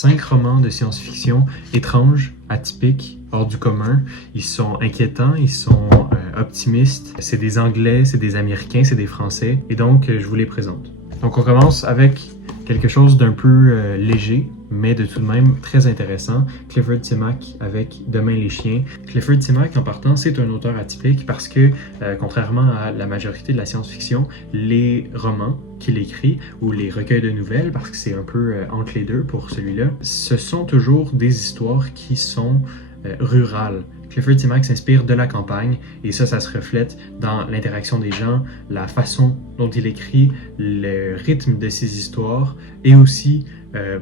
5 romans de science-fiction étranges, atypiques, hors du commun. Ils sont inquiétants, ils sont optimistes. C'est des Anglais, c'est des Américains, c'est des Français. Et donc, je vous les présente. Donc, on commence avec quelque chose d'un peu léger, mais de tout de même très intéressant. Clifford Simak avec Demain les chiens. Clifford Simak, en partant, c'est un auteur atypique parce que, contrairement à la majorité de la science-fiction, les romans qu'il écrit, ou les recueils de nouvelles, parce que c'est un peu entre les deux pour celui-là, ce sont toujours des histoires qui sont rurales. Clifford Simak s'inspire de la campagne et ça se reflète dans l'interaction des gens, la façon dont il écrit, le rythme de ses histoires et aussi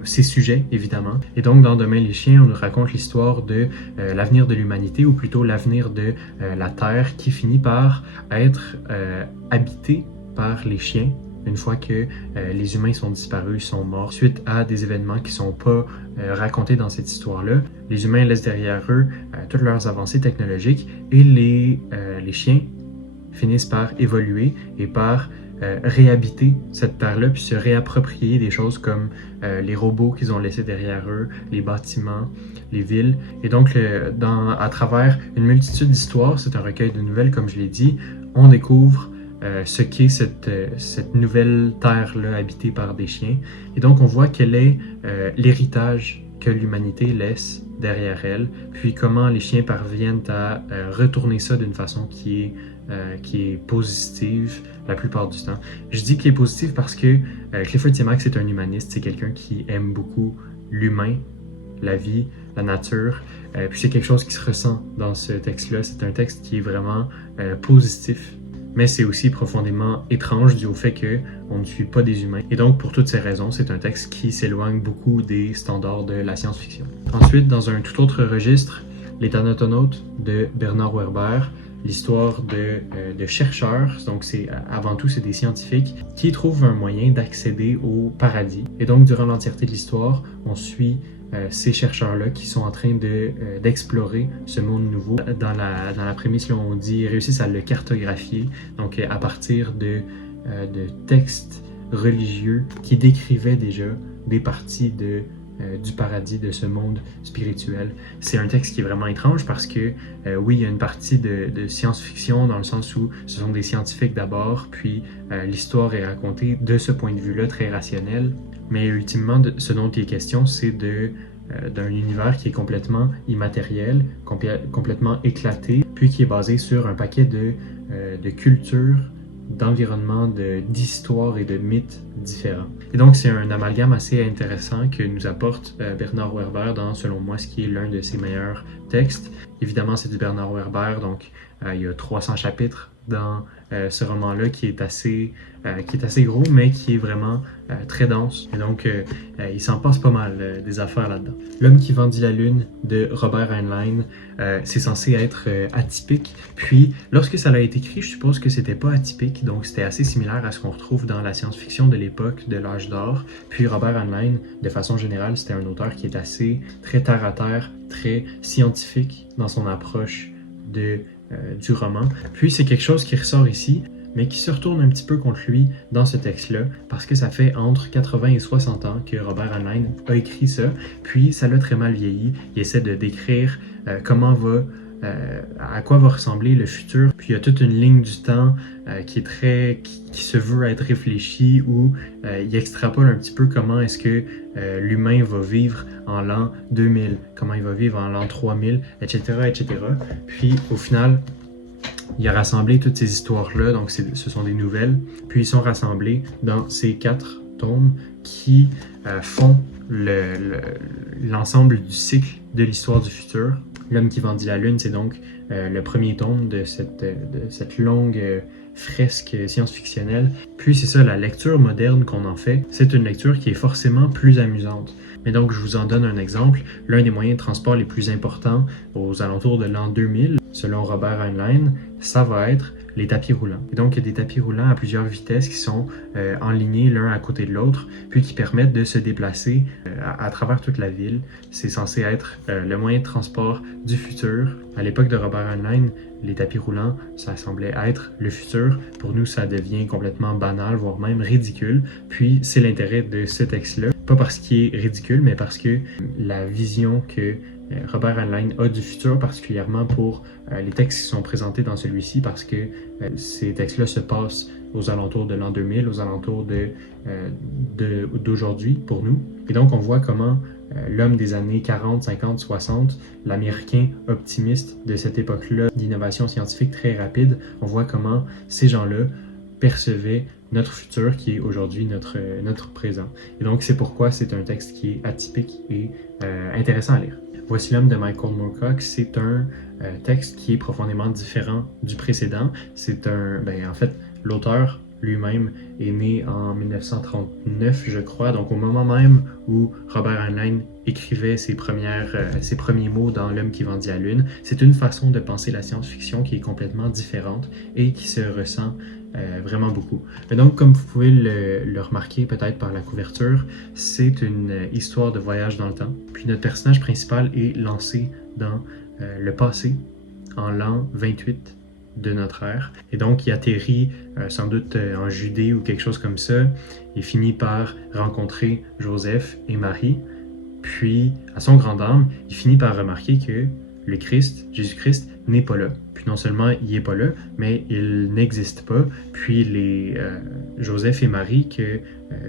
ses sujets, évidemment. Et donc, dans Demain les chiens, on nous raconte l'histoire de l'avenir de l'humanité, ou plutôt l'avenir de la Terre qui finit par être habitée par les chiens une fois que les humains sont disparus, sont morts, suite à des événements qui ne sont pas racontés dans cette histoire-là. Les humains laissent derrière eux toutes leurs avancées technologiques et les chiens finissent par évoluer et par réhabiter cette terre-là, puis se réapproprier des choses comme les robots qu'ils ont laissés derrière eux, les bâtiments, les villes. Et donc, à travers une multitude d'histoires, c'est un recueil de nouvelles, comme je l'ai dit, on découvre ce qu'est cette nouvelle terre-là habitée par des chiens. Et donc, on voit quel est l'héritage que l'humanité laisse derrière elle, puis comment les chiens parviennent à retourner ça d'une façon qui est positive la plupart du temps. Je dis qu'il est positif parce que Clifford Simak, c'est un humaniste, c'est quelqu'un qui aime beaucoup l'humain, la vie, la nature, puis c'est quelque chose qui se ressent dans ce texte-là. C'est un texte qui est vraiment positif, mais c'est aussi profondément étrange dû au fait qu'on ne suit pas des humains. Et donc, pour toutes ces raisons, c'est un texte qui s'éloigne beaucoup des standards de la science-fiction. Ensuite, dans un tout autre registre, Les Thanatonautes de Bernard Werber, l'histoire de chercheurs, donc avant tout c'est des scientifiques, qui trouvent un moyen d'accéder au paradis. Et donc, durant l'entièreté de l'histoire, on suit ces chercheurs-là qui sont en train d'explorer ce monde nouveau. Dans la prémisse, là, on dit réussissent à le cartographier, donc à partir de textes religieux qui décrivaient déjà des parties du paradis, de ce monde spirituel. C'est un texte qui est vraiment étrange parce que, oui, il y a une partie de science-fiction dans le sens où ce sont des scientifiques d'abord, puis l'histoire est racontée de ce point de vue-là très rationnel. Mais ultimement, ce dont il est question, c'est d'un univers qui est complètement immatériel, complètement éclaté, puis qui est basé sur un paquet de cultures, d'environnements, d'histoires et de mythes différents. Et donc, c'est un amalgame assez intéressant que nous apporte Bernard Werber dans, selon moi, ce qui est l'un de ses meilleurs textes. Évidemment, c'est du Bernard Werber, donc il y a 300 chapitres dans ce roman-là qui est assez gros, mais qui est vraiment très dense. Et donc, il s'en passe pas mal des affaires là-dedans. L'homme qui vendit la lune de Robert Heinlein, c'est censé être atypique. Puis, lorsque ça a été écrit, je suppose que c'était pas atypique, donc c'était assez similaire à ce qu'on retrouve dans la science-fiction de l'époque de l'âge d'or. Puis, Robert Heinlein, de façon générale, c'était un auteur qui est assez très terre-à-terre, très scientifique dans son approche du roman. Puis c'est quelque chose qui ressort ici, mais qui se retourne un petit peu contre lui dans ce texte-là, parce que ça fait entre 80 et 60 ans que Robert Heinlein a écrit ça, puis ça l'a très mal vieilli. Il essaie de décrire à quoi va ressembler le futur, puis il y a toute une ligne du temps qui se veut être réfléchie, où il extrapole un petit peu comment est-ce que l'humain va vivre en l'an 2000, comment il va vivre en l'an 3000, etc., etc. Puis au final, il a rassemblé toutes ces histoires-là, donc ce sont des nouvelles, puis ils sont rassemblés dans ces 4 tomes qui font l'ensemble du cycle de l'histoire du futur. L'homme qui vendit la lune, c'est donc le premier tome de cette longue fresque science-fictionnelle. Puis c'est ça, la lecture moderne qu'on en fait, c'est une lecture qui est forcément plus amusante. Mais donc, je vous en donne un exemple. L'un des moyens de transport les plus importants aux alentours de l'an 2000, selon Robert Heinlein, ça va être les tapis roulants. Et donc, il y a des tapis roulants à plusieurs vitesses qui sont enlignés l'un à côté de l'autre, puis qui permettent de se déplacer à travers toute la ville. C'est censé être le moyen de transport du futur. À l'époque de Robert Heinlein, les tapis roulants, ça semblait être le futur. Pour nous, ça devient complètement banal, voire même ridicule. Puis, c'est l'intérêt de ce texte-là, Pas parce qu'il est ridicule, mais parce que la vision que Robert Heinlein a du futur, particulièrement pour les textes qui sont présentés dans celui-ci, parce que ces textes-là se passent aux alentours de l'an 2000, aux alentours d'aujourd'hui pour nous. Et donc on voit comment l'homme des années 40, 50, 60, l'Américain optimiste de cette époque-là, d'innovation scientifique très rapide, on voit comment ces gens-là percevaient notre futur qui est aujourd'hui notre présent. Et donc c'est pourquoi c'est un texte qui est atypique et intéressant à lire. Voici l'homme de Michael Moorcock, c'est un texte qui est profondément différent du précédent. C'est en fait, l'auteur lui-même est né en 1939, je crois, donc au moment même où Robert Heinlein écrivait ses premiers mots dans L'homme qui vendit la lune. C'est une façon de penser la science-fiction qui est complètement différente et qui se ressent vraiment beaucoup. Et donc, comme vous pouvez le remarquer peut-être par la couverture, c'est une histoire de voyage dans le temps. Puis notre personnage principal est lancé dans le passé, en l'an 28 de notre ère. Et donc, il atterrit sans doute en Judée ou quelque chose comme ça. Il finit par rencontrer Joseph et Marie. Puis, à son grand dame, il finit par remarquer que le Christ, Jésus-Christ, n'est pas là. Puis non seulement il n'est pas là, mais il n'existe pas. Puis Joseph et Marie,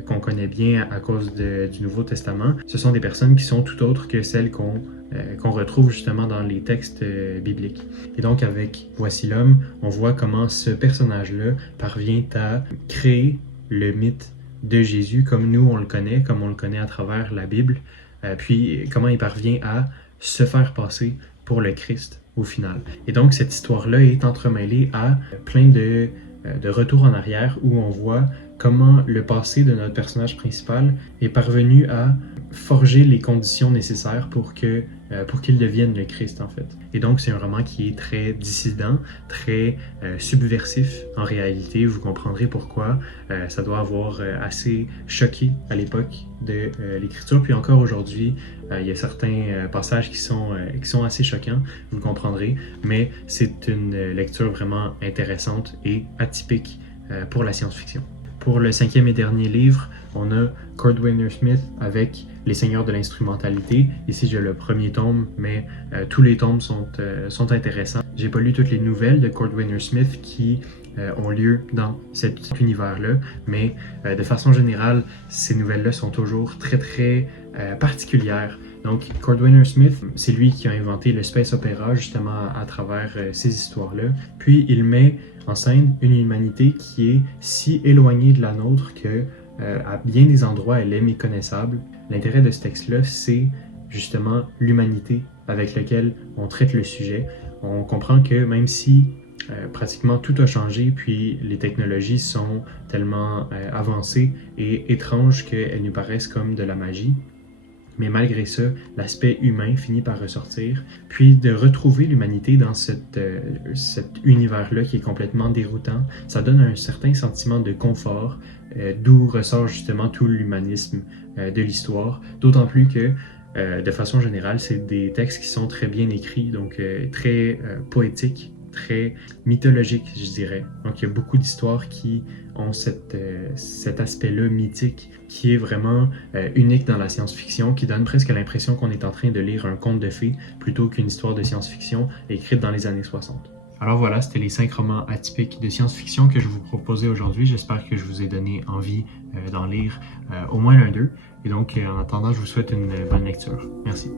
qu'on connaît bien à cause du Nouveau Testament, ce sont des personnes qui sont tout autres que celles qu'on retrouve justement dans les textes bibliques. Et donc avec Voici l'homme, on voit comment ce personnage-là parvient à créer le mythe de Jésus comme nous on le connaît, comme on le connaît à travers la Bible, puis comment il parvient à se faire passer pour le Christ au final. Et donc cette histoire-là est entremêlée à plein de retours en arrière où on voit comment le passé de notre personnage principal est parvenu à forger les conditions nécessaires pour qu'il devienne le Christ en fait. Et donc c'est un roman qui est très dissident, très subversif en réalité. Vous comprendrez pourquoi ça doit avoir assez choqué à l'époque de l'écriture. Puis encore aujourd'hui, il y a certains passages qui sont assez choquants, vous le comprendrez, mais c'est une lecture vraiment intéressante et atypique pour la science-fiction. Pour le 5e et dernier livre, on a Cordwainer Smith avec Les Seigneurs de l'instrumentalité. Ici, j'ai le premier tome, mais tous les tomes sont intéressants. J'ai pas lu toutes les nouvelles de Cordwainer Smith qui ont lieu dans cet univers-là, mais de façon générale, ces nouvelles-là sont toujours très, très particulières. Donc, Cordwainer Smith, c'est lui qui a inventé le space opéra justement à travers ces histoires-là. Puis, il met en scène une humanité qui est si éloignée de la nôtre que, à bien des endroits, elle est méconnaissable. L'intérêt de ce texte-là, c'est justement l'humanité avec laquelle on traite le sujet. On comprend que même si pratiquement tout a changé, puis les technologies sont tellement avancées et étranges qu'elles nous paraissent comme de la magie, mais malgré ça, l'aspect humain finit par ressortir, puis de retrouver l'humanité dans cet univers-là qui est complètement déroutant, ça donne un certain sentiment de confort, d'où ressort justement tout l'humanisme de l'histoire, d'autant plus que de façon générale, c'est des textes qui sont très bien écrits, donc très poétiques, très mythologiques, je dirais. Donc il y a beaucoup d'histoires qui ont cet aspect-là mythique qui est vraiment unique dans la science-fiction, qui donne presque l'impression qu'on est en train de lire un conte de fées plutôt qu'une histoire de science-fiction écrite dans les années 60. Alors voilà, c'était les 5 romans atypiques de science-fiction que je vous proposais aujourd'hui. J'espère que je vous ai donné envie d'en lire au moins l'un d'eux. Et donc, en attendant, je vous souhaite une bonne lecture. Merci.